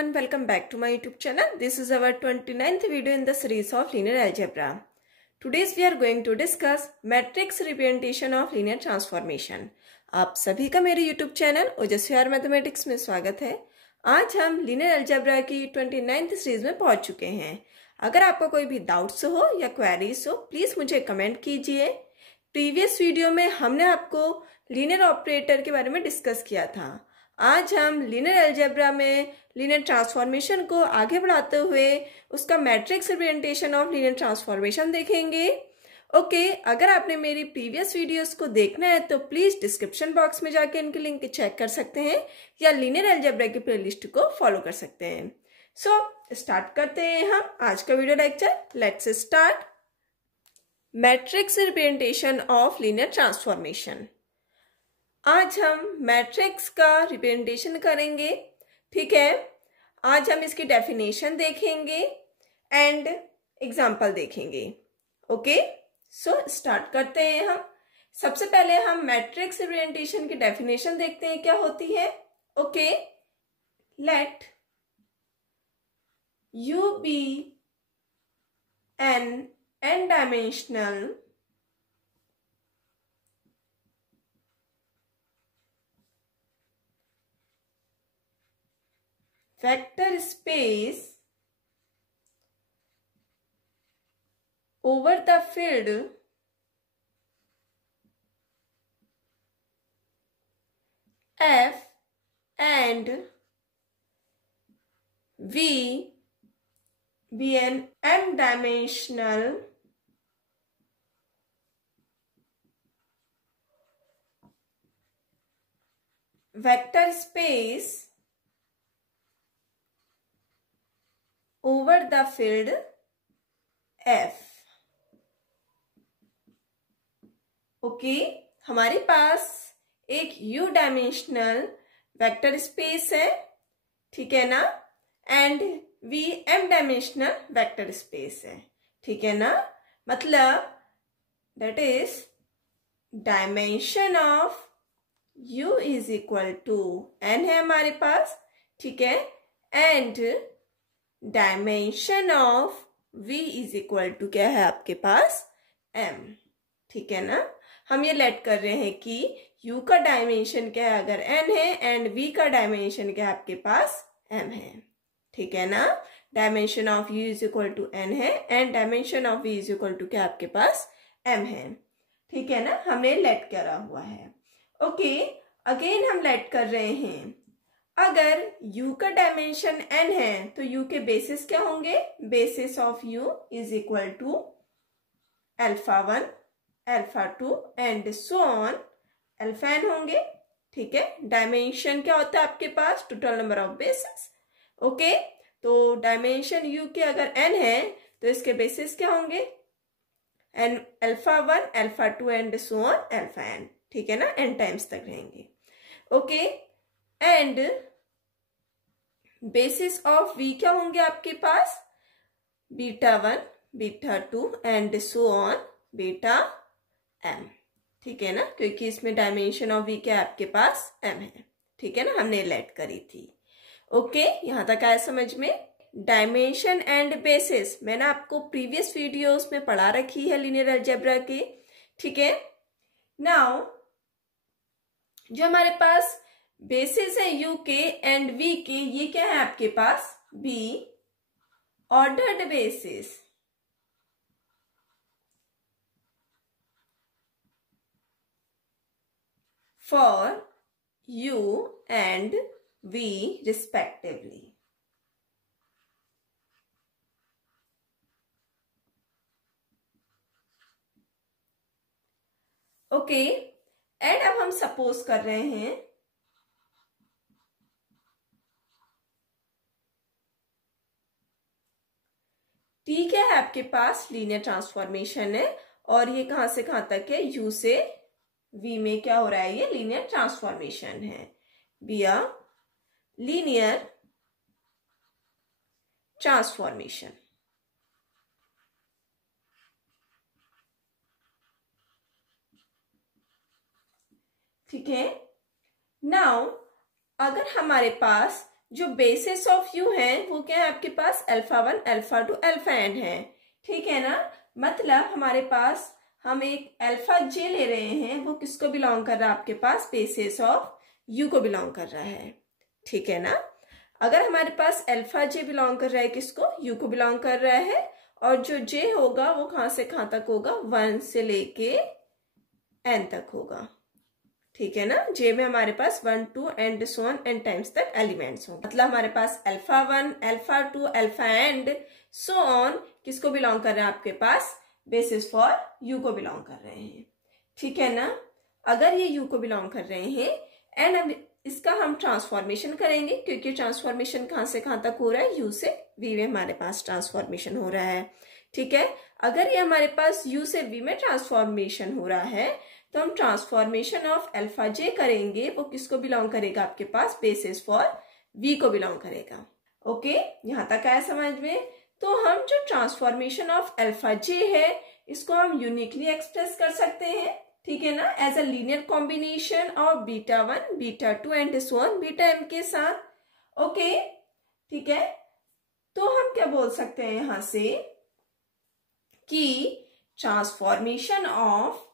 everyone, welcome back to my YouTube channel. This is our 29th video in the series of linear algebra. Today we are going to discuss matrix representation of linear transformation. आप सभी का मेरे YouTube channel ओजस्वी are mathematics में स्वागत है। आज हम linear algebra की 29th सीरीज में पहुंच चुके हैं। अगर आपको कोई भी डाउट्स हो या क्वेरीज हो, प्लीज मुझे कमेंट कीजिए। प्रीवियस वीडियो में हमने आपको लीनियर ऑपरेटर के बारे में डिस्कस किया था। आज हम लीनियर अलजेब्रा में लीनियर ट्रांसफॉर्मेशन को आगे बढ़ाते हुए उसका matrix representation of linear transformation देखेंगे। ओके, अगर आपने मेरी प्रीवियस वीडियोस को देखना है तो प्लीज डिस्क्रिप्शन बॉक्स में जाके इनके लिंक चेक कर सकते हैं या लीनियर अलजेब्रा की प्लेलिस्ट को फॉलो कर सकते हैं। सो स्टार्ट करते हैं हम आज का video lecture. Let's start matrix representation of linear transformation. आज हम मैट्रिक्स का रिप्रेजेंटेशन करेंगे, ठीक है। आज हम इसकी डेफिनेशन देखेंगे एंड एग्जाम्पल देखेंगे। ओके, सो स्टार्ट करते हैं हम। सबसे पहले हम मैट्रिक्स रिप्रेजेंटेशन की डेफिनेशन देखते हैं क्या होती है। Okay, let U be an n-dimensional vector space over the field F and V be an m-dimensional vector space over the field F। Okay, हमारे पास एक u डायमेंशनल वेक्टर स्पेस है, ठीक है ना, and v m dimensional vector space है, ठीक है ना। मतलब that is dimension of u is equal to n है हमारे पास, ठीक है, and dimension of v is equal to क्या है आपके पास m, ठीक है ना। हम ये लेट कर रहे हैं कि u का डायमेंशन क्या है अगर n है एंड v का डायमेंशन क्या है आपके पास m है, ठीक है ना। Dimension of u is equal to n है and dimension of v is equal to क्या आपके पास m है, ठीक है ना। हमने लेट करा हुआ है। ओके, अगेन हम लेट कर रहे हैं अगर u का डायमेंशन n है तो u के बेसिस क्या होंगे। Basis of u is equal to alpha 1 alpha 2 and so on alpha n होंगे, ठीक है। डायमेंशन क्या होता है आपके पास total number of basis. Okay, तो डायमेंशन u के अगर n है तो इसके बेसिस क्या होंगे n alpha 1 alpha 2 and so on alpha n, ठीक है ना, n टाइम्स तक रहेंगे। Okay, and basis of v क्या होंगे आपके पास beta 1 beta 2 and so on beta m, ठीक है ना, क्योंकि इसमें डायमेंशन ऑफ v क्या है आपके पास m है, ठीक है ना, हमने लेट करी थी। ओके, यहां तक आया समझ में। डायमेंशन एंड बेसिस मैंने आपको प्रीवियस वीडियोस में पढ़ा रखी है लीनियर अलजेब्रा के, ठीक है। नाउ जो हमारे पास बेसिस है u के एंड v के, ये क्या है आपके पास b ordered basis for u and v respectively। Okay, and अब हम सपोज कर रहे हैं T क्या है आपके पास लीनियर ट्रांसफॉर्मेशन है और ये कहां से कहां तक है u से v में क्या हो रहा है, ये लीनियर ट्रांसफॉर्मेशन है। बी अ लीनियर ट्रांसफॉर्मेशन, ठीक है। नाउ अगर हमारे पास जो बेसिस ऑफ यू है वो क्या है आपके पास, अल्फा 1, अल्फा 2, अल्फा एन है, ठीक है ना। मतलब हमारे पास हम एक अल्फा जे ले रहे हैं, वो किसको बिलोंग कर रहा है आपके पास, बेसिस ऑफ यू को बिलोंग कर रहा है, ठीक है ना। अगर हमारे पास अल्फा जे बिलोंग कर रहा है किसको, यू को बिलोंग कर रहा है, और जो जे होगा वो कहां से कहां तक होगा, 1 से लेके एन तक होगा, ठीक है ना। जे में हमारे पास 1, 2 and so on n times तक एलिमेंट्स होंगे। मतलब हमारे पास alpha 1, alpha 2, alpha and so on किसको बिलोंग कर रहे हैं आपके पास, बेसिस फॉर यू को बिलोंग कर रहे हैं, ठीक है ना। अगर ये यू को बिलोंग कर रहे हैं एंड अब इसका हम ट्रांसफॉर्मेशन करेंगे, क्योंकि ट्रांसफॉर्मेशन कहां से कहां तक हो रहा है, यू से वी में हमारे पास ट्रांसफॉर्मेशन हो रहा है, ठीक है। अगर ये हमारे पास यू से वी में ट्रांसफॉर्मेशन हो रहा है तो हम ट्रांसफॉर्मेशन ऑफ अल्फा जे करेंगे, वो किसको बिलोंग करेगा आपके पास, बेसिस फॉर वी को बिलोंग करेगा। ओके, यहां तक आया समझ में। तो हम जो ट्रांसफॉर्मेशन ऑफ अल्फा जे है इसको हम यूनिकली एक्सप्रेस कर सकते हैं, ठीक है ना, as a linear combination of beta 1, beta 2 and so on beta M के साथ। ओके, ठीक है। तो हम क्या बोल सकते हैं यहां से कि transformation of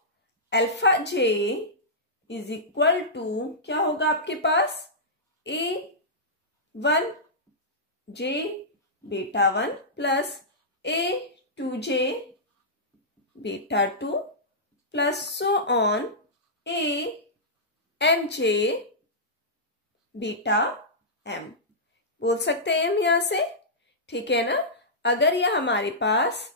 alpha J is equal to क्या होगा आपके पास, A1 J beta 1 plus A2 J beta 2 plus so on AM J beta M बोल सकते हैं हम यहां से, ठीक है ना। अगर यह हमारे पास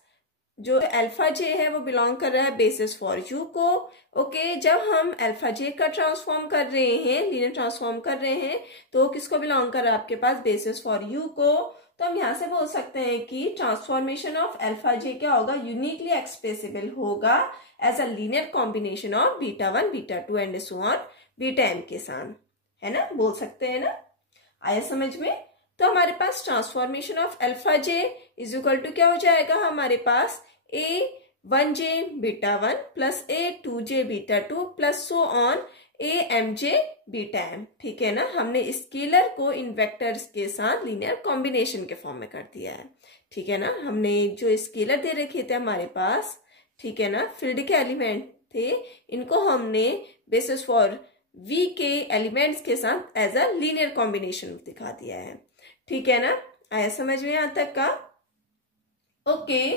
जो अल्फा जे है वो बिलोंग कर रहा है बेसिस फॉर यू को, ओके। जब हम अल्फा जे का ट्रांसफॉर्म कर रहे हैं, लीनियर ट्रांसफॉर्म कर रहे हैं, तो किसको बिलोंग कर रहा है आपके पास, बेसिस फॉर यू को। तो हम यहां से बोल सकते हैं कि ट्रांसफॉर्मेशन ऑफ अल्फा जे क्या होगा, यूनिकली एक्सप्रेसिबल होगा as a linear combination of beta 1, beta 2 and so on beta M के साथ, है ना, बोल सकते हैं ना। आया समझ में। तो हमारे पास transformation of alpha J is equal to क्या हो जाएगा हमारे पास, A1 J beta 1 plus A2 J beta 2 plus so on AM J beta M, ठीक है ना। हमने स्केलर को इन वेक्टर्स के साथ लीनियर कॉम्बिनेशन के फॉर्म में कर दिया है, ठीक है ना। हमने जो स्केलर दे रखे थे हमारे पास, ठीक है ना, फील्ड के एलिमेंट थे, इनको हमने बेसिस फॉर V के एलिमेंट्स के साथ एज अ लीनियर कॉम्बिनेशन दिखा दिया है, ठीक है ना। आया समझ में यहां तक का। ओके,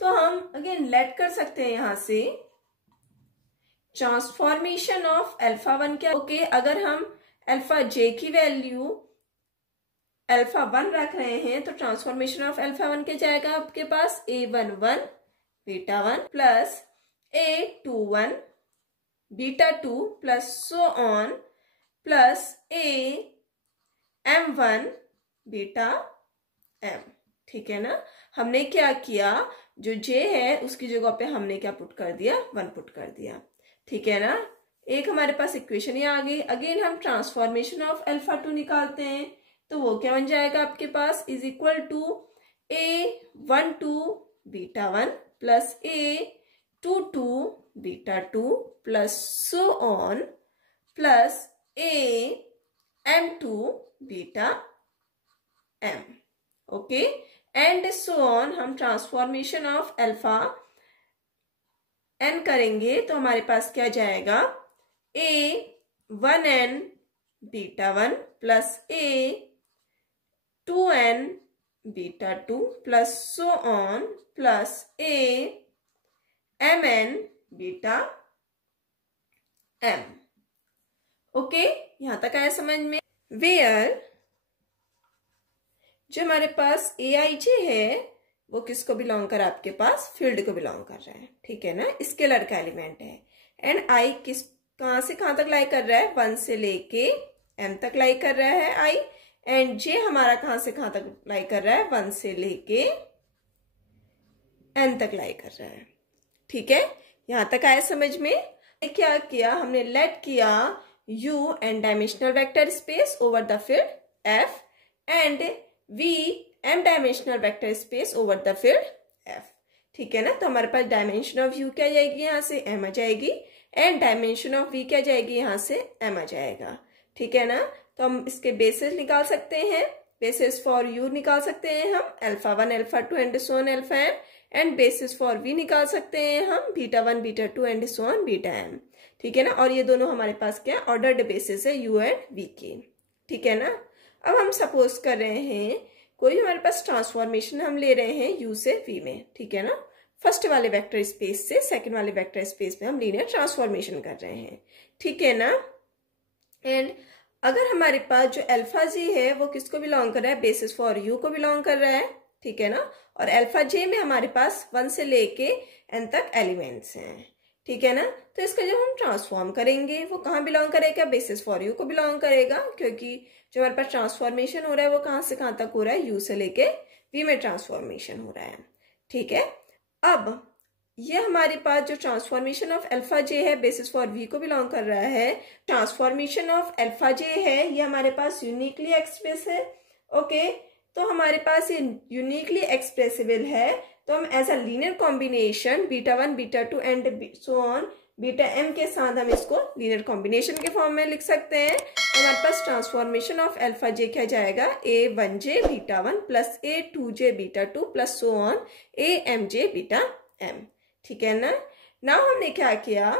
तो हम अगेन लेट कर सकते हैं यहां से ट्रांसफॉर्मेशन ऑफ अल्फा 1 क्या, ओके। अगर हम अल्फा जे की वैल्यू अल्फा 1 रख रहे हैं तो ट्रांसफॉर्मेशन ऑफ अल्फा 1 क्या जाएगा आपके पास, A1 1 beta 1 plus A2 1 beta 2 plus so on plus AM1 beta M, ठीक है ना। हमने क्या किया, जो J है उसकी जगह पे हमने क्या पुट कर दिया, 1 पुट कर दिया, ठीक है ना। एक हमारे पास इक्वेशन ये आ गई। अगेन हम ट्रांसफॉर्मेशन ऑफ अल्फा 2 निकालते हैं, तो वो क्या बन जाएगा आपके पास, is equal to A1 2 beta 1 plus A2 2 beta 2 plus so on plus AM2 beta M, okay and so on. हम ट्रांसफॉर्मेशन ऑफ अल्फा n करेंगे तो हमारे पास क्या जाएगा, A1n beta 1 plus A2n beta 2 plus so on plus AMn beta M, okay. यहां तक आया समझ में। वेयर जो हमारे पास AIJ है वो किसको बिलोंग कर आपके पास, फील्ड को बिलोंग कर रहा है, ठीक है ना, स्केलर का एलिमेंट है। एंड I किस कहां से कहां तक लाई कर रहा है, 1 से लेके M तक लाई कर रहा है I। एंड J हमारा कहां से कहां तक लाई कर रहा है, 1 से लेके N तक लाई कर रहा है, ठीक है। यहां तक आया समझ में। क्या किया हमने, लेट किया U and dimensional vector space over the field F and V M dimensional vector space over the field F, ठीक है ना। तो हमारे पास डायमेंशन ऑफ U क्या जाएगी, यहां से M आ जाएगी, एंड डायमेंशन ऑफ V क्या जाएगी, यहां से M आ जाएगा, ठीक है ना। तो हम इसके बेसिस निकाल सकते हैं। बेसिस फॉर यू निकाल सकते हैं हम alpha 1 alpha 2 and so on alpha M, and basis for V निकाल सकते हैं हम beta 1 beta 2 and so on beta M. ठीक है ना, और ये दोनों हमारे पास क्या ऑर्डर्ड बेसिस है यू एंड वी के। ठीक है ना, अब हम सपोज कर रहे हैं कोई हमारे पास ट्रांसफॉर्मेशन हम ले रहे हैं यू से वी में। ठीक है ना, फर्स्ट वाले वेक्टर स्पेस से सेकंड वाले वेक्टर स्पेस में हम लीनियर ट्रांसफॉर्मेशन कर रहे हैं। ठीक है ना, एंड अगर हमारे पास जो अल्फा जे है वो किसको बिलोंग कर रहा है, बेसिस फॉर यू को बिलोंग कर रहा है। ठीक है ना, और अल्फा जे में हमारे पास 1 से लेके n तक एलिमेंट्स हैं। ठीक है ना, तो इसका जब हम ट्रांसफॉर्म करेंगे वो कहाँ बिलोंग करेगा, बेसिस फॉर यू को बिलोंग करेगा, क्योंकि जो हमारे पास ट्रांसफॉर्मेशन हो रहा है वो कहाँ से कहाँ तक हो रहा है, यू से लेके वी में ट्रांसफॉर्मेशन हो रहा है। ठीक है, अब ये हमारे पास जो ट्रांसफॉर्मेशन ऑफ अल्फा जे है बेसिस फॉर वी को बिलोंग कर रहा है। ट्रांसफॉर्मेशन ऑफ अल्फा जे है ये हमारे पास यूनिकली एक्सप्रेस है। ओके, तो हमारे पास ये यूनिकली एक्सप्रेसिबल है, तो हम as a linear combination beta 1 beta 2 and so on beta M के साथ हम इसको लीनियर कॉम्बिनेशन के फॉर्म में लिख सकते हैं। हमारे पास ट्रांसफॉर्मेशन ऑफ अल्फा जे क्या जाएगा, A1j beta 1 plus A2j beta 2 plus so on AMj beta m। ठीक है ना, नाउ हमने क्या किया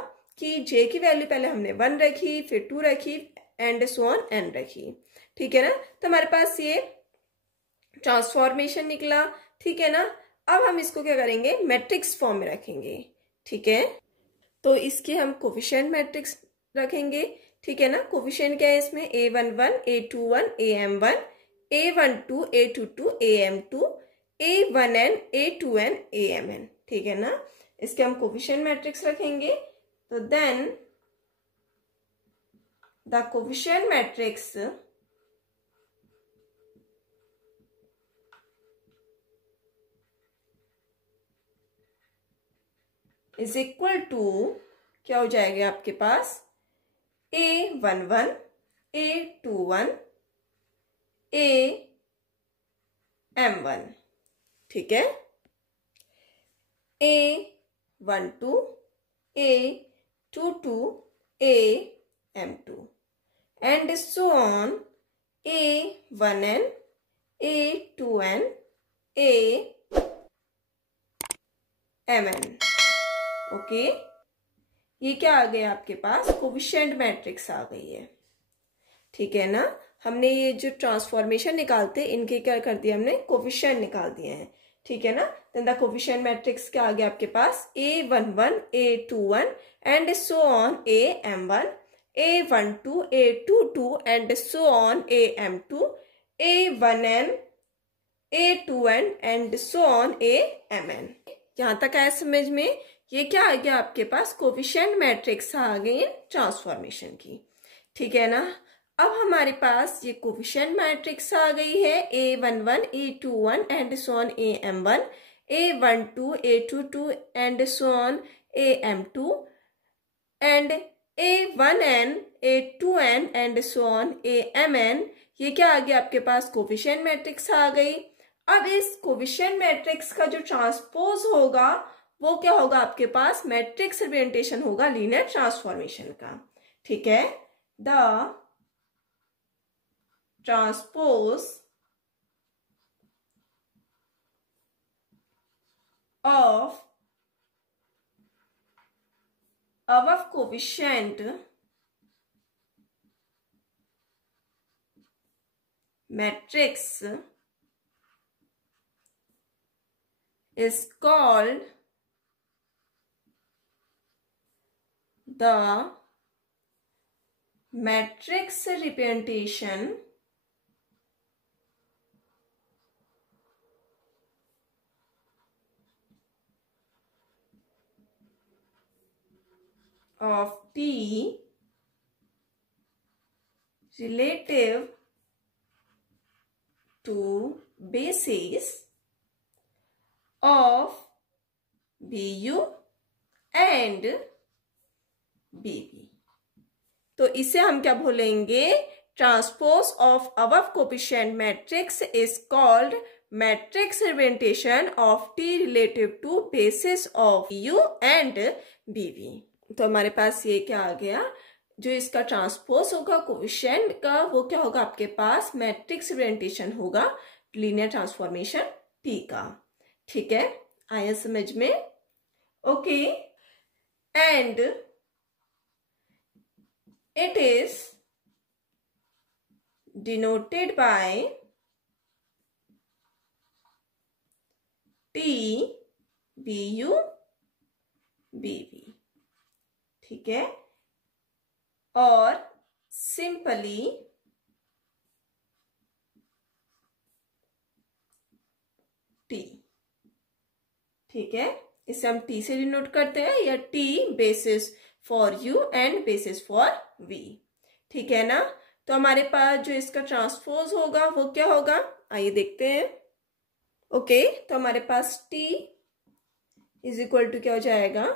कि j की वैल्यू पहले हमने 1 रखी, फिर 2 रखी एंड सो ऑन n रखी। ठीक है ना, तो हमारे पास ये ट्रांसफॉर्मेशन निकला। ठीक है ना, अब हम इसको क्या करेंगे, मैट्रिक्स फॉर्म में रखेंगे। ठीक है, तो इसके हम कोफिशिएंट मैट्रिक्स रखेंगे। ठीक है ना, कोफिशिएंट क्या है इसमें, A11 A21 AM1 A12 A22 AM2 A1n A2n AMn। ठीक है ना, इसके हम कोफिशिएंट मैट्रिक्स रखेंगे। तो then the coefficient matrix is equal to क्या हो जाएगा आपके पास, A11 A21 AM1। ठीक है, A12 A22 AM2 and so on A1n A2n AMn। Okay, ये क्या आ गया आपके पास, कोफिशिएंट मैट्रिक्स आ गई है। ठीक है ना, हमने ये जो ट्रांसफॉर्मेशन निकालते इनके क्या कर दिया, हमने कोफिशिएंट निकाल दिए हैं। ठीक है ना, देन द कोफिशिएंट मैट्रिक्स क्या आ गया आपके पास, A11 A21 and so on AM1 A12 A22 and so on AM2 A1n A2n and so on AMn। यहां तक आया समझ में, ये क्या आ गया आपके पास, कोफिशिएंट मैट्रिक्स आ गई ट्रांसफॉर्मेशन की। ठीक है ना, अब हमारे पास ये कोफिशिएंट मैट्रिक्स आ गई है A11 A21 and so on AM1 A12 A22 and so on AM2 and A1n A2n and so on AMn। ये क्या आ गया आपके पास, कोफिशिएंट मैट्रिक्स आ गई। अब इस कोफिशिएंट मैट्रिक्स का जो ट्रांसपोज होगा वो क्या होगा आपके पास, मैट्रिक्स रिप्रेजेंटेशन होगा लीनियर ट्रांसफॉर्मेशन का। ठीक है, the transpose of above coefficient matrix is called the matrix representation of T relative to basis of BU and BB। तो इसे हम क्या बोलेंगे, transpose of above coefficient matrix is called matrix representation of T relative to basis of BU and BB। तो हमारे पास ये क्या आ गया, जो इसका ट्रांसपोज होगा कोएफिशिएंट का, वो क्या होगा आपके पास, मैट्रिक्स रिप्रेजेंटेशन होगा लीनियर ट्रांसफॉर्मेशन टी का। ठीक है, आया समझ में? Okay, and it is denoted by T B U B V. ठीक है, और सिंपली टी। ठीक है, इसे हम टी से डिनोट करते हैं, या T basis for U and basis for V. ठीक है ना? तो हमारे पास जो इसका ट्रांसपोज होगा वो क्या होगा, आइए देखते हैं। ओके, तो हमारे पास टी इज इक्वल टू क्या हो जाएगा,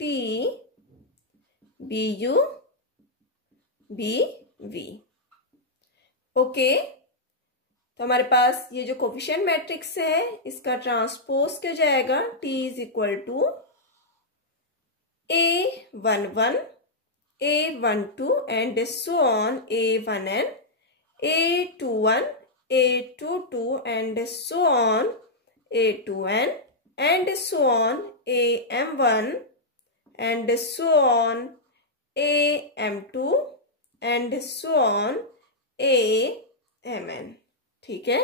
T B U B V. Okay, तो हमारे पास ये जो कोफिशिएंट मैट्रिक्स है इसका ट्रांसपोज क्या जाएगा, T is equal to A11 A12 and so on A1n A21 A22 and so on A2n and so on AM1 and so on AM2 and so on AMN। ठीक है,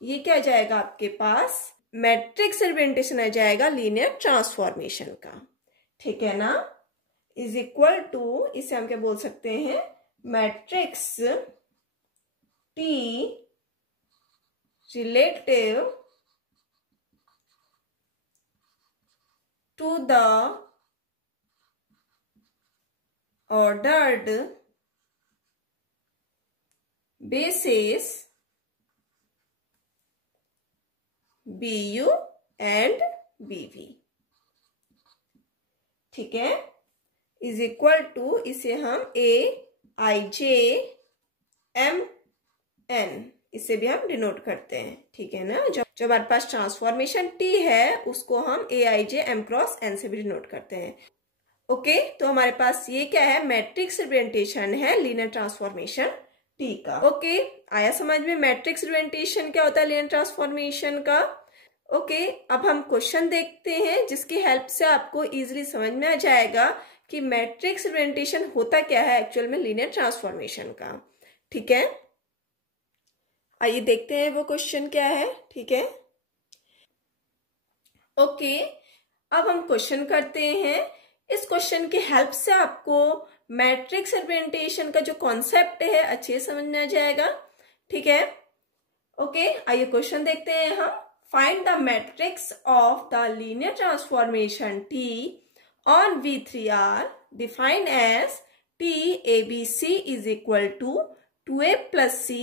ये क्या आ जाएगा आपके पास, मैट्रिक्स रिप्रेजेंटेशन आ जाएगा लीनियर ट्रांसफॉर्मेशन का। ठीक है ना? इज इक्वल टू, इसे हम क्या बोल सकते हैं, matrix T relative to the ordered basis BU and BV। ठीक है, इज इक्वल टू, इसे हम AIJ MN इसे भी हम डिनोट करते हैं। ठीक है ना? जो हमारे पास ट्रांसफॉर्मेशन T है उसको हम AIJ M क्रॉस N से भी डिनोट करते हैं। ओके, तो हमारे पास ये क्या है, मैट्रिक्स रिप्रेजेंटेशन है लीनियर ट्रांसफॉर्मेशन टी का। ओके, आया समझ में मैट्रिक्स रिप्रेजेंटेशन क्या होता है लीनियर ट्रांसफॉर्मेशन का। ओके, अब हम क्वेश्चन देखते हैं जिसकी हेल्प से आपको इजीली समझ में आ जाएगा कि मैट्रिक्स रिप्रेजेंटेशन होता क्या है एक्चुअल में लीनियर ट्रांसफॉर्मेशन का। ठीक है, आइए देखते हैं वो क्वेश्चन क्या है। ठीक है, ओके, अब हम क्वेश्चन करते हैं। इस क्वेश्चन की हेल्प से आपको मैट्रिक्स रिप्रेजेंटेशन का जो कॉन्सेप्ट है अच्छे समझ में आ जाएगा। ठीक है, ओके, आइए क्वेश्चन देखते हैं हम। Find the matrix of the linear transformation T on V3R defined as T ABC is equal to 2A plus C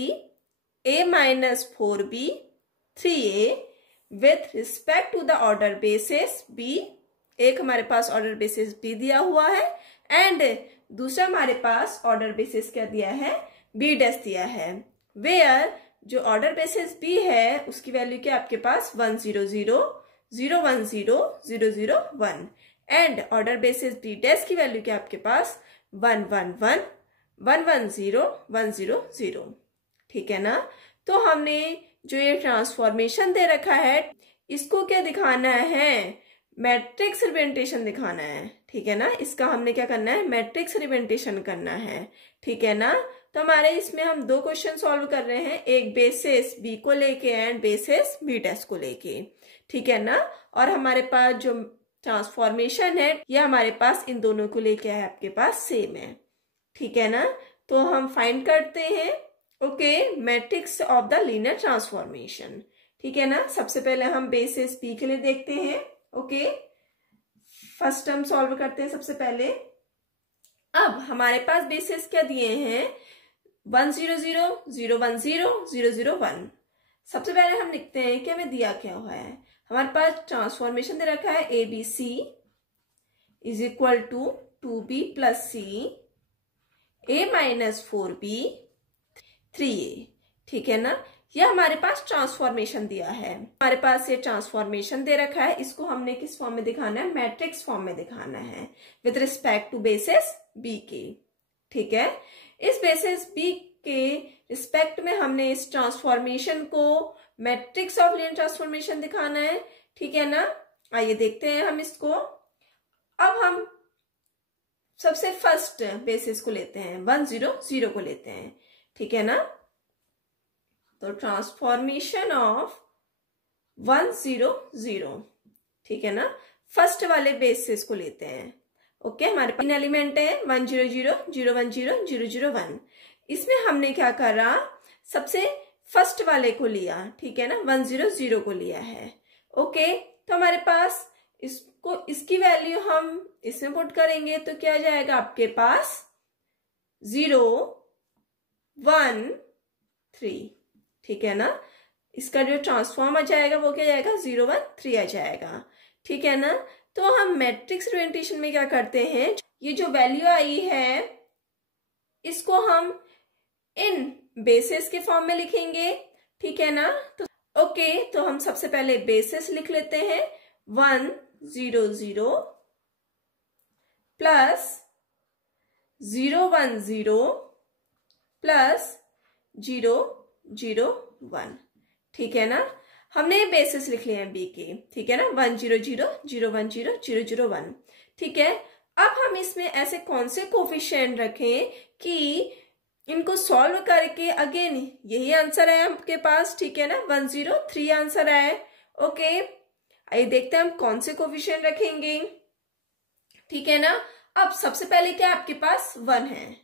A minus 4B 3A with respect to the order basis B। एक हमारे पास order basis B दिया हुआ है and दूसरा हमारे पास order basis क्या दिया है, B डैश दिया है। वेयर जो ऑर्डर बेसिस B है उसकी वैल्यू क्या आपके पास 1 0 0 0 1 0 0 0 1 and order basis B dash की वैल्यू क्या आपके पास 1 1 1 1 1 0 1 0 0। ठीक है ना? तो हमने जो ये ट्रांसफॉर्मेशन दे रखा है इसको क्या दिखाना है, मैट्रिक्स रिप्रेजेंटेशन दिखाना है। ठीक है ना? इसका हमने क्या करना है, मैट्रिक्स रिप्रेजेंटेशन करना है। ठीक है ना? तो हमारे इसमें हम दो क्वेश्चन सॉल्व कर रहे हैं, एक बेसिस B को लेके एंड बेसिस B डैश को लेके। ठीक है ना? और हमारे पास जो ट्रांसफॉर्मेशन है ये हमारे पास इन दोनों को लेके है आपके पास सेम है। ठीक है ना? तो हम फाइंड करते हैं okay matrix of the linear transformation. ठीक है ना? सबसे पहले हम बेसिस B के लिए देखते हैं। ओके, फर्स्ट टर्म सॉल्व करते हैं सबसे पहले। अब हमारे पास बेसिस क्या दिए हैं 1 0 0 0 1 0 0 0 1। सबसे पहले हम लिखते हैं कि हमें दिया क्या हुआ है, हमारे पास ट्रांसफॉर्मेशन दे रखा है ABC is equal to 2B plus C A minus 4B 3A। ठीक है ना? यह हमारे पास ट्रांसफॉर्मेशन दिया है, हमारे पास ये ट्रांसफॉर्मेशन दे रखा है, इसको हमने किस फॉर्म में दिखाना है, मैट्रिक्स फॉर्म में दिखाना है with respect to basis B के। ठीक है। इस बेसिस बी के रिस्पेक्ट में हमने इस ट्रांसफॉर्मेशन को मैट्रिक्स ऑफ लीनियर ट्रांसफॉर्मेशन दिखाना है, ठीक है ना। आइए देखते हैं हम इसको। अब हम सबसे फर्स्ट बेसिस को लेते हैं, 1 0 0 को लेते हैं, ठीक है ना। तो ट्रांसफॉर्मेशन ऑफ 1 0 0, ठीक है ना, फर्स्ट वाले बेसिस को लेते हैं। ओके, हमारे पास 3 एलिमेंट है, 1 0 0 0 1 0 0 0 1। इसमें हमने क्या करा, सबसे फर्स्ट वाले को लिया, ठीक है ना, 1 0 0 को लिया है। ओके, तो हमारे पास इसकी वैल्यू हम इसमें पुट करेंगे तो क्या जाएगा आपके पास 0 1 3, ठीक है ना। इसका जो ट्रांसफॉर्म आ जाएगा वो क्या जाएगा 0 1 3 आ जाएगा, ठीक है ना। तो हम मैट्रिक्स रिप्रेजेंटेशन में क्या करते हैं, ये जो वैल्यू आई है इसको हम इन बेसिस के फॉर्म में लिखेंगे, ठीक है ना। तो ओके, तो हम सबसे पहले बेसिस लिख लेते हैं 1 0 0 प्लस 0 1 0 प्लस 0 0 1, ठीक है ना। हमने बेसिस लिख लिए हैं बी के, ठीक है ना, 1 0 0 0 1 0 0 0 1, ठीक है। अब हम इसमें ऐसे कौन से कोफिशिएंट रखें कि इनको सॉल्व करके अगेन यही आंसर है आपके पास, ठीक है ना, 1 0 3 आंसर आए। ओके, आइए देखते हैं हम कौन से कोफिशिएंट रखेंगे, ठीक है ना। अब सबसे पहले क्या आपके पास 1 है,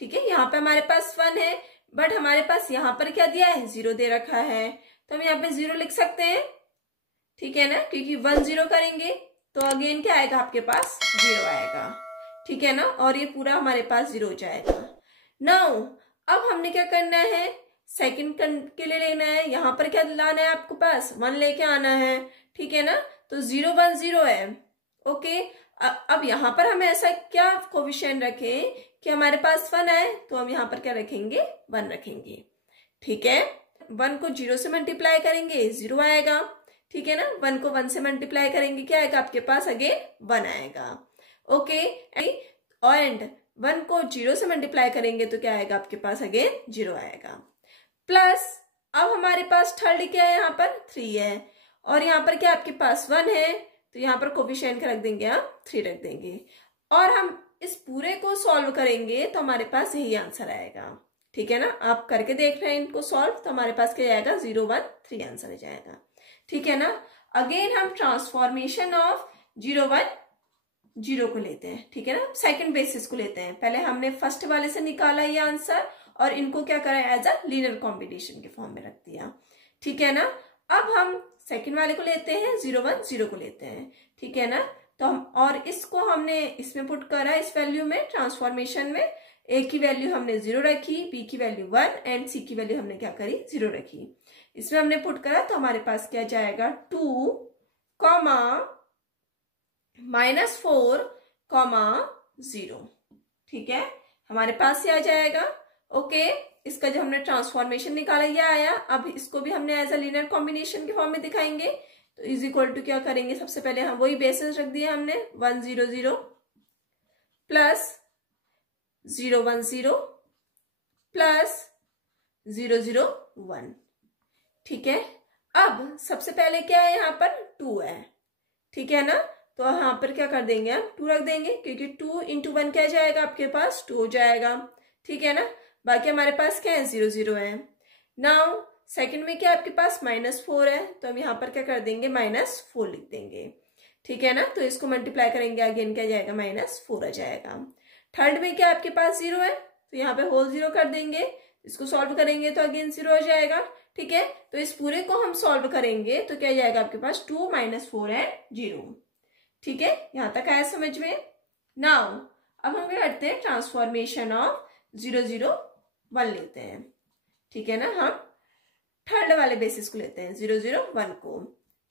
ठीक है, यहाँ पे हमारे पास 1 है, बट हमारे पास यहाँ पर क्या दिया है 0 दे रखा है, तो हम यहाँ पे 0 लिख सकते हैं, ठीक है ना, क्योंकि 1 0 करेंगे तो अगेन क्या आएगा आपके पास 0 आएगा, ठीक है ना, और ये पूरा हमारे पास 0 हो जाएगा। नाउ अब हमने क्या करना है, सेकंड के लिए लेना है, यहाँ पर क्या लाना है आपके पास 1 लेके आना है, ठीक है ना। तो 0 1 0 है। ओके, अब यहाँ पर हमें ऐसा क्या कोफिशिएंट रखें कि हमारे पास 1 आए, तो हम यहाँ पर क्या रखेंगे 1 रखेंगे, ठीक है। 1 को 0 से मल्टीप्लाई करेंगे 0 आएगा, ठीक है ना। 1 को 1 से मल्टीप्लाई करेंगे क्या आएगा आपके पास अगेन 1 आएगा। ओके, एंड 1 को 0 से मल्टीप्लाई करेंगे तो क्या आएगा आपके पास अगेन 0 आएगा। प्लस अब हमारे पास थर्ड क्या है, यहाँ पर 3 है, और यहाँ पर क्या आपके पास 1 है, तो यहाँ पर कोफिशिएंट रख देंगे हम 3 रख देंगे, और हम इस पूरे को सॉल्व करेंगे तो हमारे पास यही आंसर आएगा, ठीक है ना। आप करके देख रहे हैं इनको सॉल्व, तो हमारे पास क्या आएगा 0 1 3 आंसर आ जाएगा, ठीक है ना। अगेन हम ट्रांसफॉर्मेशन ऑफ 0 1 0 को लेते हैं, ठीक है ना, सेकंड बेसिस को लेते हैं। पहले हमने फर्स्ट वाले से निकाला ये आंसर और इनको क्या करा एज अ लीनियर कॉम्बिनेशन के फॉर्म में रख दिया, ठीक है ना। अब हम सेकंड वाले को लेते हैं 0 1 0 को लेते हैं, ठीक है ना। तो हम और इसको हमने इसमें पुट करा, इस वैल्यू में ट्रांसफॉर्मेशन में ए की वैल्यू हमने 0 रखी, बी की वैल्यू 1 एंड सी की वैल्यू हमने क्या करी 0 रखी। इसमें हमने पुट करा तो हमारे पास क्या जाएगा 2 -4 0, ठीक है, हमारे पास ये आ जाएगा। ओके, इसका जो हमने ट्रांसफॉर्मेशन निकाला ये आया। अब इसको भी हमने एज अ लीनियर कॉम्बिनेशन के फॉर्म में दिखाएंगे, तो इज इक्वल टू क्या करेंगे, सबसे पहले हम वही बेसिस रख दिया हमने 1 0 0 प्लस 0 1 0 प्लस 0 0 1, ठीक है। अब सबसे पहले क्या है, यहाँ पर 2 है, ठीक है ना, तो यहाँ पर क्या कर देंगे हम 2 रख देंगे, क्योंकि 2 × 1 क्या जाएगा आपके पास 2 हो जाएगा, ठीक है ना। बाकी हमारे पास क्या है 0 0 है। नाउ सेकंड में क्या आपके पास -4 है, तो हम यहाँ पर क्या कर देंगे -4 लिख देंगे, ठीक है ना। तो इसको मल्टीप्लाई करेंगे अगेन क्या जाएगा -4 आ जाएगा। थर्ड में क्या आपके पास 0 है, तो यहाँ पे होल 0 कर देंगे, इसको सॉल्व करेंगे तो अगेन 0 हो जाएगा, ठीक है। तो इस पूरे को हम सॉल्व करेंगे तो क्या जाएगा आपके पास 2 -4 एंड 0, ठीक है। यहां तक आया समझ में। नाउ अब हम क्या करते हैं, ट्रांसफॉर्मेशन ऑफ 0 0 1 लेते हैं, ठीक है ना। हम थर्ड वाले बेसिस को लेते हैं 0 0 1 को,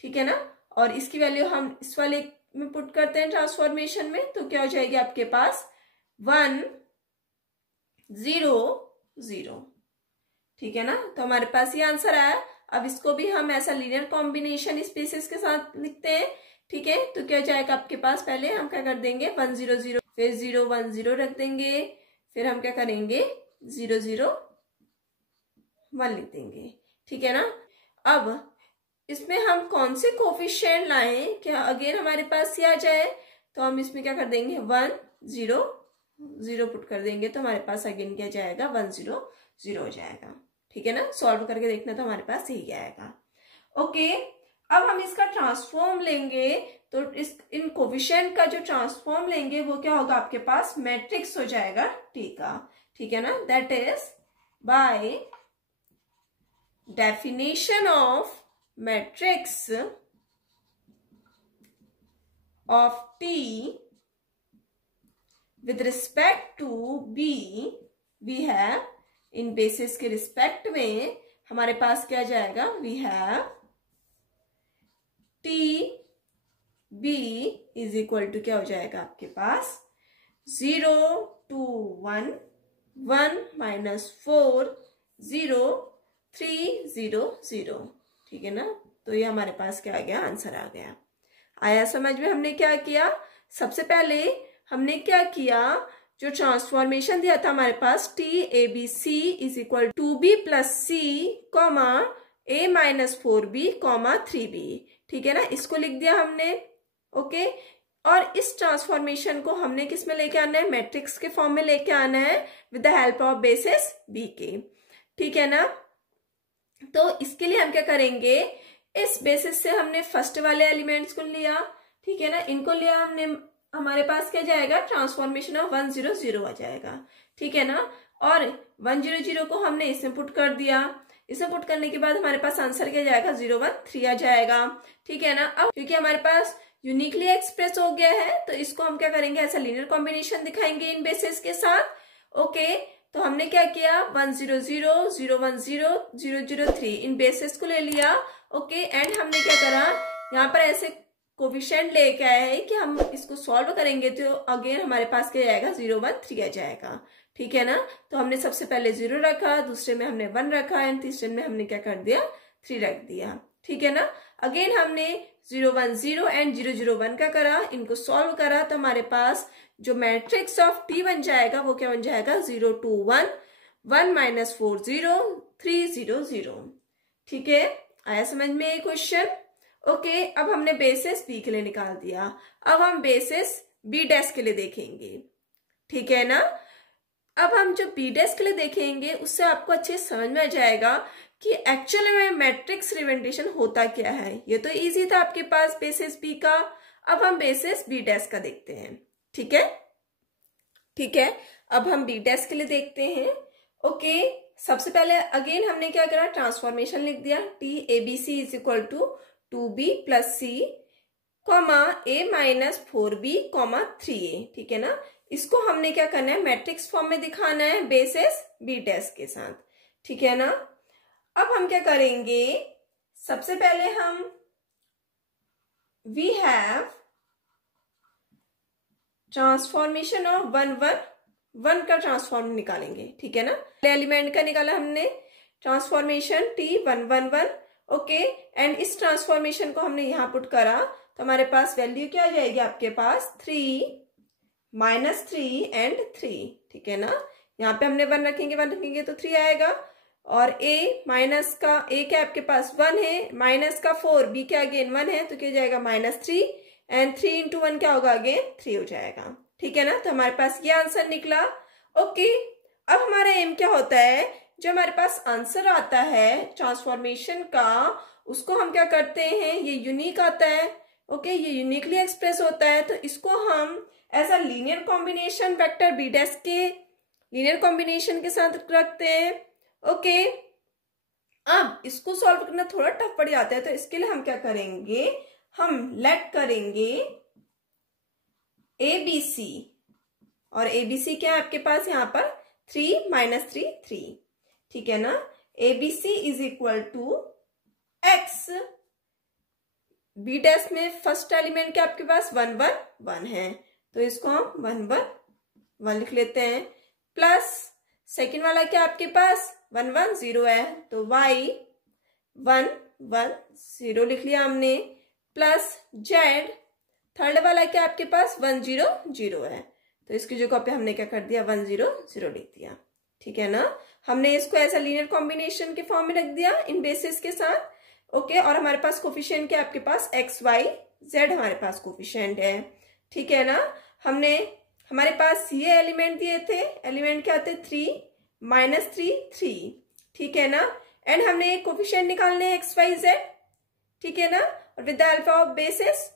ठीक है ना, और इसकी वैल्यू हम इस वाले में पुट करते हैं ट्रांसफॉर्मेशन में, तो क्या हो जाएगी आपके पास 1 0 0, ठीक है ना। तो हमारे पास ये आंसर आया। अब इसको भी हम ऐसा लीनियर कॉम्बिनेशन इस बेसिस के साथ लिखते हैं, ठीक है। तो क्या जाएगा आपके पास, पहले हम क्या कर देंगे 1 0 0 फिर 0 1 0 रख देंगे, फिर हम क्या करेंगे 0 0 1 लिख देंगे, ठीक है ना। अब इसमें हम कौन से कोफिशिएंट लाएं, क्या अगेन हमारे पास ये आ जाए, तो हम इसमें क्या कर देंगे 1 0 0 पुट कर देंगे, तो हमारे पास अगेन क्या जाएगा 1 0 0 हो जाएगा, ठीक है ना। सॉल्व करके देखना तो हमारे पास यही आएगा। ओके, अब हम इसका ट्रांसफॉर्म लेंगे, तो इस इन कोफिशिएंट का जो ट्रांसफॉर्म लेंगे वो क्या होगा आपके पास मैट्रिक्स हो जाएगा टी का, ठीक है ना। That is by definition of matrix of T with respect to B, we have in basis के रिस्पेक्ट में हमारे पास क्या जाएगा, we have T B is equal to क्या हो जाएगा आपके पास 0 2 1 1 minus 4 0 3 0 0, ठीक है ना। तो ये हमारे पास क्या आ गया, आंसर आ गया। आया समझ में। हमने क्या किया, सबसे पहले हमने क्या किया, जो ट्रांसफॉर्मेशन दिया था हमारे पास T A B C is equal to B plus C comma A minus 4b comma 3b, ठीक है ना, इसको लिख दिया हमने। ओके, और इस ट्रांसफॉर्मेशन को हमने किस में लेके आना है, मैट्रिक्स के फॉर्म में लेके आना है with the help of basis B के, ठीक है ना। तो इसके लिए हम क्या करेंगे, इस बेसिस से हमने फर्स्ट वाले एलिमेंट्स को लिया, ठीक है ना, इनको लिया हमने, हमारे पास क्या जाएगा ट्रांसफॉर्मेशन ऑफ 1 0 0 आ जाएगा, ठीक है ना। और 1 0 0 को हमने इसमें पुट कर दिया, इसमें पुट करने के बाद हमारे पास आंसर क्या जाएगा 0 1 3 आ जाएगा, ठीक है ना। अब क्योंकि हमारे पास यूनिकली एक्सप्रेस हो गया है, तो इसको हम क्या करेंगे, ऐसा लीनियर कॉम्बिनेशन दिखाएंगे इन बेसिस के साथ। ओके, तो हमने क्या किया 1 0 0 0 1 0 0 0 3 इन बेसिस को ले लिया। ओके, एंड हमने क्या करा, यहाँ पर ऐसे कोफिशिएंट लेके आया है कि हम इसको सॉल्व करेंगे तो अगेन हमारे पास क्या जाएगा 0 1 3 आ जाएगा, ठीक है ना। तो हमने सबसे पहले 0 रखा, दूसरे में हमने 1 रखा एंड तीसरे में हमने क्या कर दिया 3 रख दिया, ठीक है ना। अगेन हमने 0 1 0 एंड 0 0 1 का करा, इनको सॉल्व करा, तो हमारे पास जो मैट्रिक्स ऑफ टी बन जाएगा वो क्या बन जाएगा 0 2 1 1 माइनस 4 0 3 0 0, ठीक है। आया समझ में ये क्वेश्चन। ओके, अब हमने बेसिस बी के लिए निकाल दिया, अब हम बेसिस बी डैश के लिए देखेंगे, ठीक है ना। अब हम जो बी डैश के लिए देखेंगे उससे आपको अच्छे समझ में आ जाएगा कि एक्चुअली में मैट्रिक्स रिप्रेजेंटेशन होता क्या है। ये तो इजी था आपके पास बेसिस बी का, अब हम बेसिस बी डैश का देखते हैं, ठीक है, ठीक है। अब हम बी डैश के लिए देखते हैं। ओके, सबसे पहले अगेन हमने क्या करा, ट्रांसफॉर्मेशन लिख दिया, T A B C is equal to 2b plus C comma A minus 4b comma 3a, ठीक है ना। इसको हमने क्या करना है, मैट्रिक्स फॉर्म में दिखाना है बेसिस बी डैश के साथ, ठीक है ना। अब हम क्या करेंगे, सबसे पहले हम वी हैव ट्रांसफॉर्मेशन ऑफ 1 1 1 का ट्रांसफॉर्म निकालेंगे, ठीक है ना। एलिमेंट का निकाला हमने ट्रांसफॉर्मेशन टी 1 1 1। ओके, एंड इस ट्रांसफॉर्मेशन को हमने यहां पुट करा, तो हमारे पास वैल्यू क्या आ जाएगी आपके पास 3 माइनस 3 एंड 3, ठीक है ना। यहाँ पे हमने 1 रखेंगे तो 3 आएगा, और a माइनस का a क्या आपके पास 1 है, माइनस का 4 b क्या अगेन 1 है, तो क्या जाएगा -3 एंड 3 इंटू 1 क्या होगा अगेन 3 हो जाएगा, ठीक है ना। तो हमारे पास ये आंसर निकला। ओके, अब हमारा एम क्या होता है, जो हमारे पास आंसर आता है ट्रांसफॉर्मेशन का उसको हम क्या करते हैं, ये यूनिक आता है। ओके, ये यूनिकली एक्सप्रेस होता है, तो इसको हम ऐसा linear combination vector B dash के लीनियर कॉम्बिनेशन के साथ रखते हैं। ओके, अब इसको सॉल्व करना थोड़ा टफ पड़ जाता है, तो इसके लिए हम क्या करेंगे, हम लेट करेंगे ए बी सी, और ए बी सी क्या है आपके पास यहाँ पर 3 माइनस 3 3, ठीक है ना। A B C is equal to X, B dash में फर्स्ट एलिमेंट क्या आपके पास 1 1 1 है, तो इसको हम 1 1 1 लिख लेते हैं, प्लस सेकेंड वाला क्या आपके पास 1 1 0 है, तो y 1 1 0 लिख लिया हमने, प्लस z थर्ड वाला क्या आपके पास 1 0 0 है, तो इसकी जगह पे हमने क्या कर दिया 1 0 0 लिख दिया। ठीक है ना, हमने इसको ऐसा लीनियर कॉम्बिनेशन के फॉर्म में रख दिया इन बेसिस के साथ। ओके, और हमारे पास कोफिशिएंट क्या, आपके पास x y z हमारे पास कोफिशिएंट है। ठीक है ना, हमने हमारे पास ये एलिमेंट दिए थे, एलिमेंट क्या थे 3 -3 3। ठीक है ना, एंड हमने कोफिशिएंट निकालने हैं x y z। ठीक है ना, और with the help of basis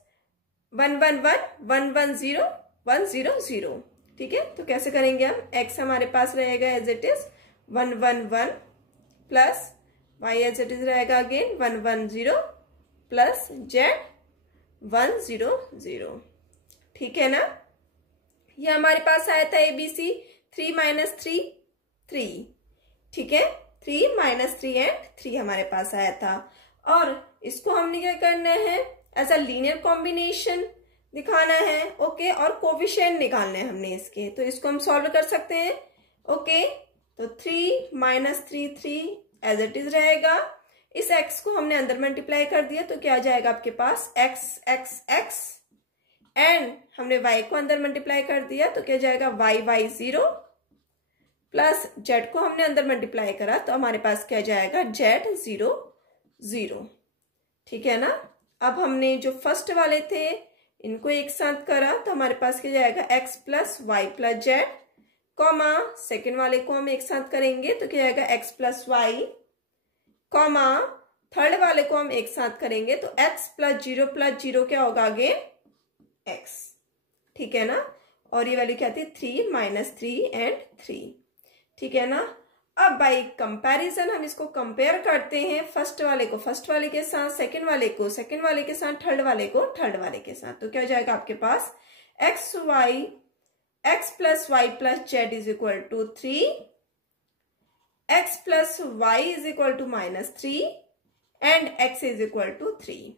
1 1 1 1 1 0 1 0 0। ठीक है, तो कैसे करेंगे हम, x हमारे पास रहेगा as it is 1 1 1 plus y as it is रहेगा अगेन 1 1 0 प्लस z 1 0 0। ठीक है ना, ये हमारे पास आया था ABC 3 -3 3। ठीक है, 3 -3 एंड 3 हमारे पास आया था, और इसको हमने क्या करना है, एज अ लीनियर कॉम्बिनेशन दिखाना है। ओके, और कोफिशिएंट निकालने हैं हमने इसके, तो इसको हम सॉल्व कर सकते हैं। ओके, तो 3 -3 3 एज इट इज रहेगा। इस x को हमने अंदर मल्टीप्लाई कर दिया, तो क्या आ जाएगा आपके पास x x x, एंड हमने y को अंदर मल्टीप्लाई कर दिया, तो क्या जाएगा y y 0 प्लस z को हमने अंदर मल्टीप्लाई करा, तो हमारे पास क्या जाएगा z 0 0। ठीक है ना, अब हमने जो फर्स्ट वाले थे इनको एक साथ करा, तो हमारे पास क्या जाएगा x plus Y plus Z, comma second वाले को हम एक साथ करेंगे तो क्या जाएगा x plus Y, comma third वाले को हम एक साथ करेंगे तो x प्लस जीरो क्या होगा आगे x। ठीक है ना, और ये वाली क्या थी 3 -3 एंड 3। ठीक है ना, अब बाई कंपैरिजन हम इसको कंपेयर करते हैं, फर्स्ट वाले को फर्स्ट वाले के साथ, सेकंड वाले को सेकंड वाले के साथ, थर्ड वाले को थर्ड वाले के साथ, तो क्या हो जाएगा आपके पास x plus Y plus Z is equal to 3, x plus Y is equal to -3 and x is equal to 3।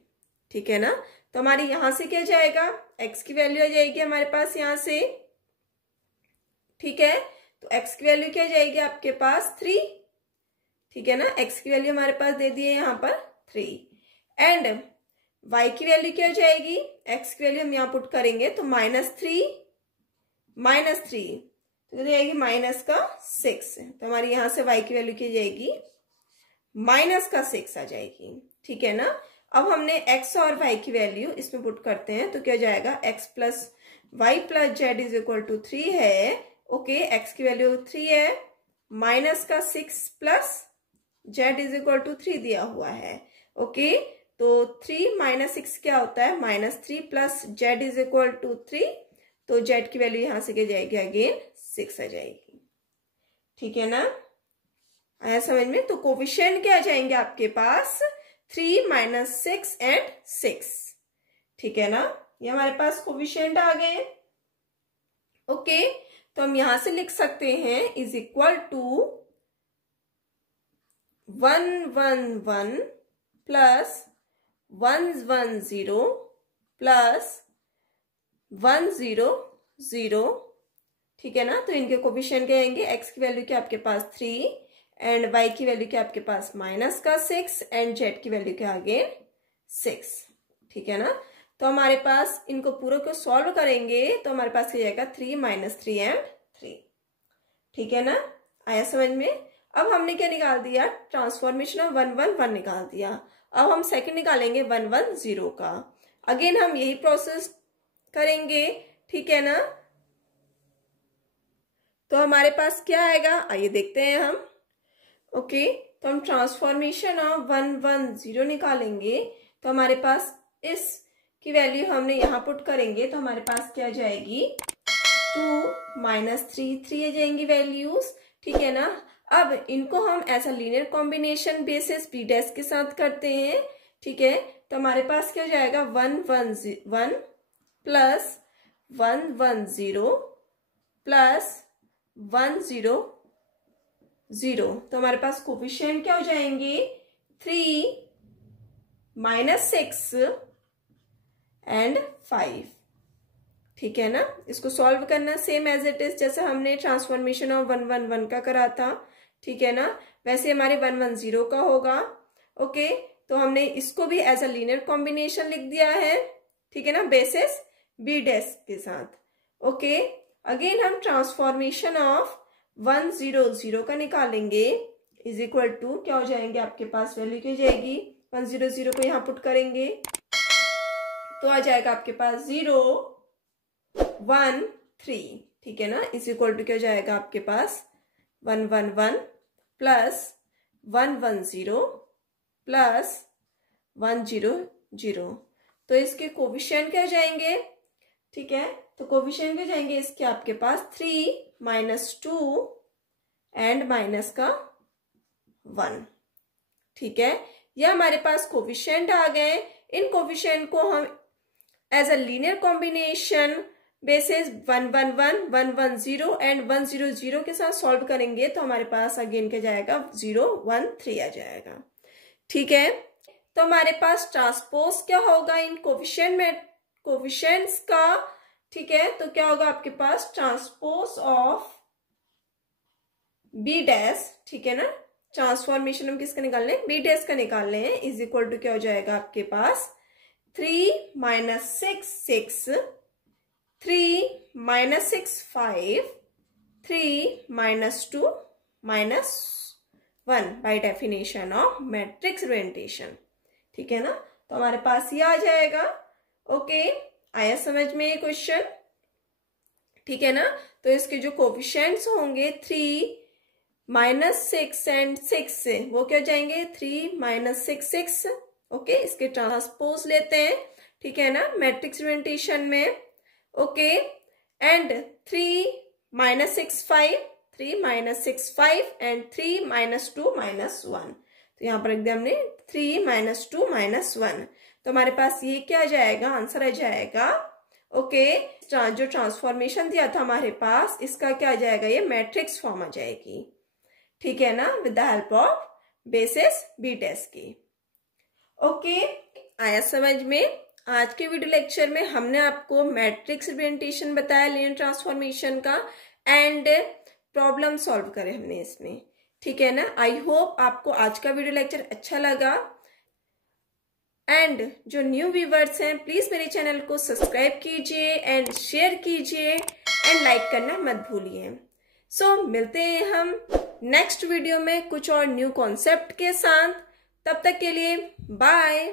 ठीक है ना, तो हमारे यहां से क्या जाएगा, x की वैल्यू आ जाएगी हमारे पास यहां से। ठीक है, तो x की वैल्यू क्या जाएगी आपके पास 3। ठीक है ना, x की वैल्यू हमारे पास दे दी है यहाँ पर 3, एंड y की वैल्यू क्या जाएगी, x की वैल्यू हम यहाँ पुट करेंगे तो -3 तो जाएगी -6, तो हमारी यहाँ से y की वैल्यू क्या जाएगी -6 आ जाएगी। ठीक है ना, अब हमने x और y की वैल्यू इसमें पुट करते हैं तो क्या जाएगा x plus Y plus Z is equal to 3 है। ओके, x की वैल्यू 3 है, -6 plus z is equal to 3 दिया हुआ है। ओके, तो 3 - 6 क्या होता है -3 plus z is equal to 3, तो z की वैल्यू यहां से क्या जाएगी अगेन 6 आ जाएगी। ठीक है ना, आया समझ में। तो कोफिशिएंट क्या आ जाएंगे आपके पास 3 - 6 एंड 6। ठीक है ना, ये हमारे पास कोफिशिएंट आ गए। ओके, तो हम यहां से लिख सकते हैं is equal to 1 1 1 plus 1 1 0 plus 1 0 0। ठीक है ना, तो इनके कोफिशिएंट क्या आएंगे, x की वैल्यू क्या आपके पास 3 एंड y की वैल्यू क्या आपके पास -6 एंड z की वैल्यू क्या अगेन 6। ठीक है ना, तो हमारे पास इनको पूरे को सॉल्व करेंगे तो हमारे पास क्या जाएगा 3 -3 एंड 3। ठीक है ना, आया समझ में। अब हमने क्या निकाल दिया, ट्रांसफॉर्मेशन ऑफ 1 1 1 निकाल दिया। अब हम सेकंड निकालेंगे 1 1 0 का। अगेन हम यही प्रोसेस करेंगे। ठीक है ना, तो हमारे पास क्या आएगा आइए देखते हैं हम। ओके, तो हम ट्रांसफॉर्मेशन ऑफ 1 1 0 निकालेंगे तो हमारे पास इस की वैल्यू हमने यहाँ पुट करेंगे तो हमारे पास क्या जाएगी 2 -3 3 आ जाएंगी वैल्यूज। ठीक है ना, अब इनको हम ऐसा linear combination basis b dash के साथ करते हैं। ठीक है, तो हमारे पास क्या जाएगा 1 1 1 प्लस 1 1 0 प्लस 1 0 0, तो हमारे पास कोफिशिएंट क्या हो जाएंगे 3 -6 एंड 5। ठीक है ना, इसको सॉल्व करना सेम एज इट इज जैसे हमने ट्रांसफॉर्मेशन ऑफ 1 1 1 का करा था। ठीक है ना, वैसे हमारे 1 1 0 का होगा। ओके, तो हमने इसको भी एज अ लीनियर कॉम्बिनेशन लिख दिया है। ठीक है ना, बेसिस b डैश के साथ। ओके, अगेन हम ट्रांसफॉर्मेशन ऑफ 1 0 0 का निकालेंगे, इज इक्वल टू क्या हो जाएंगे आपके पास, वैल्यू क्या हो जाएगी, 1 0 0 को यहाँ पुट करेंगे तो आ जाएगा आपके पास 0 1 3, ठीक है ना, इज इक्वल टू क्या हो जाएगा आपके पास 1 1 1 प्लस 1 1 0 प्लस 1 0 0। तो इसके कोफिशिएंट क्या हो जाएंगे, ठीक है, तो कोफिशिएंट क्या जाएंगे इसके आपके पास 3 -2 एंड माइनस का 1, ठीक है। ये हमारे पास कोफिशिएंट आ गए। इन कोफिशिएंट को हम as a linear combination basis 1 1 1 1 1 0 and 1 0 0 के साथ सॉल्व करेंगे तो हमारे पास अगेन क्या जाएगा 0 1 3 आ जाएगा, ठीक है। तो हमारे पास ट्रांसपोज क्या होगा इन कोफिशिएंट में, कोफिशिएंट्स का, ठीक है, तो क्या होगा आपके पास ट्रांसपोज ऑफ बी डैश, ठीक है ना, ट्रांसफॉर्मेशन हम किसका निकाल रहे हैं, बी डैश का निकाल रहे हैं, इज इक्वल टू क्या हो जाएगा आपके पास 3 -6 6 3 -6 5 3 -2 -1 by definition of matrix representation, ठीक है ना। तो हमारे पास ये आ जाएगा। ओके, आया समझ में ये क्वेश्चन, ठीक है ना। तो इसके जो कोफिशिएंट्स होंगे 3 -6 एंड 6 वो क्या हो जाएंगे 3 -6 6, ओके। इसके ट्रांसपोज लेते हैं, ठीक है ना, मैट्रिक्स रिप्रेजेंटेशन में, ओके। एंड 3 -6 5 3 -6 5 एंड 3 -2 -1, तो यहाँ पर रख दिया हमने 3 -2 -1। तो हमारे पास ये क्या आ जाएगा, आंसर आ जाएगा, ओके। जो ट्रांसफॉर्मेशन दिया था हमारे पास इसका क्या आ जाएगा, ये मैट्रिक्स फॉर्म आ जाएगी, ठीक है ना, with the help of basis B test की। ओके, आया समझ में। आज के वीडियो लेक्चर में हमने आपको मैट्रिक्स रिप्रेजेंटेशन बताया लीनियर ट्रांसफॉर्मेशन का एंड प्रॉब्लम सॉल्व करे हमने इसमें, ठीक है ना। आई होप आपको आज का वीडियो लेक्चर अच्छा लगा एंड जो न्यू व्यूवर्स हैं प्लीज मेरे चैनल को सब्सक्राइब कीजिए एंड शेयर कीजिए एंड लाइक करना मत भूलिए। सो मिलते हैं हम नेक्स्ट वीडियो में कुछ और न्यू कॉन्सेप्ट के साथ, तब तक के लिए बाय।